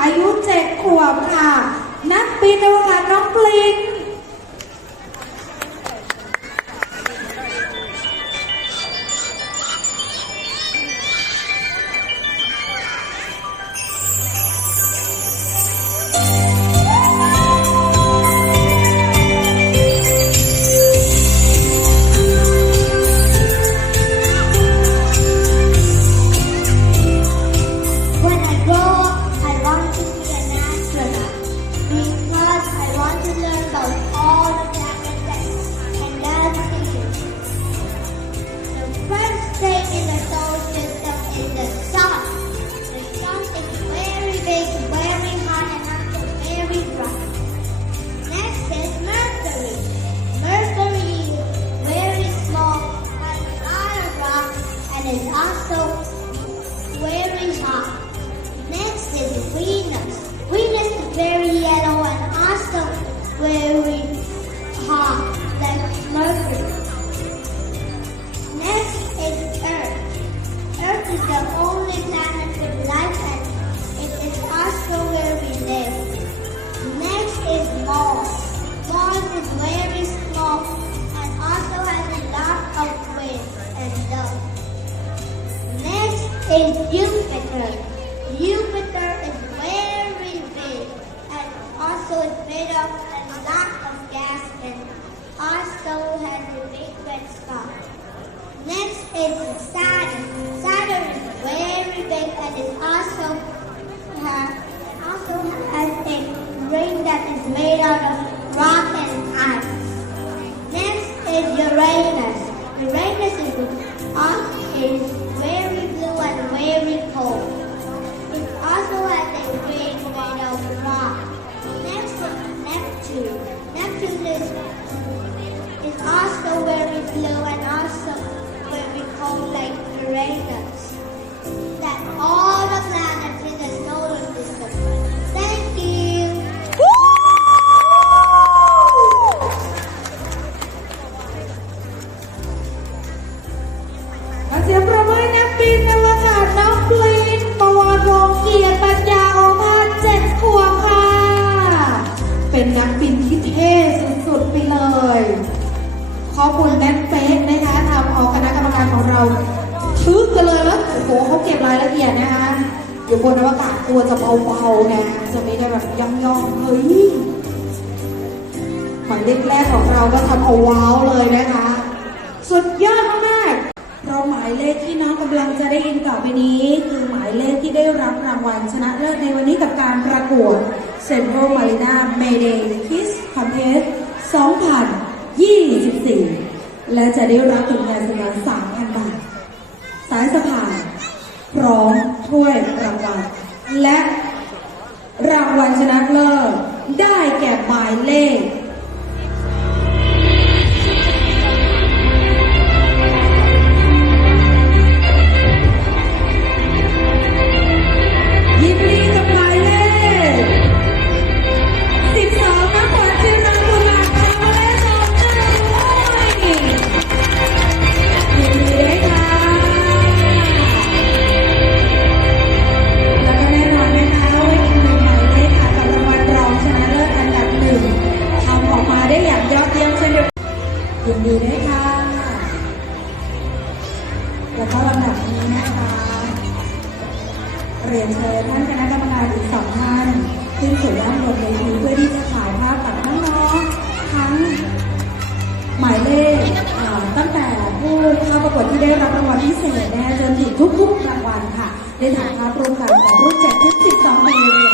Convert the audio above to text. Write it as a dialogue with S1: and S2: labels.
S1: อายุเจ็ดขวบค่ะ นักบินอวกาศน้องปลิง gracias. สียงประมือนักบินอวกาศน้องปลินปวรวงศ์เกียรติปัญญาอภาสเจ็ดขวบค่ะ เป็นนักบินที่เท่สุดๆไปเลย ข้อมูลแน่นเป๊ะนะคะทำเอาคณะกรรมการของเราทึกกันเลยว่าโอ้โหเขาเก็บรายละเอียดนะคะอยู่บนอวกาศตัวจะเบาๆนะจะไม่ได้แบบย่องๆเฮ้ยหมายเลขแรกของเราก็ทำเอาว้าวเลยนะคะ สุดยอดมาก หมายเลขที่น้องกำลังจะได้ยินต่อไปนี้ คือหมายเลขที่ได้รับรางวัลชนะเลิศในวันนี้กับการประกวด Central Marina Mayday Kiss Contest 2024 และจะได้รับทุนกาน แล้วก็ลำดับนี้นะคะเรียนเชิญท่านคณะกรรมการอีกสองท่านขึ้นสู่ด้านบนเวทีเพื่อที่จะถ่ายภาพกับน้องๆทั้งหมายเลขตั้งแต่ผู้เข้าประกวดที่ได้รับรางวัลพิเศษนะจนถึงทุกๆรางวัลค่ะ ได้ถ่ายภาพรวมกันของรุ่นเจ็ดถึงสิบสองปี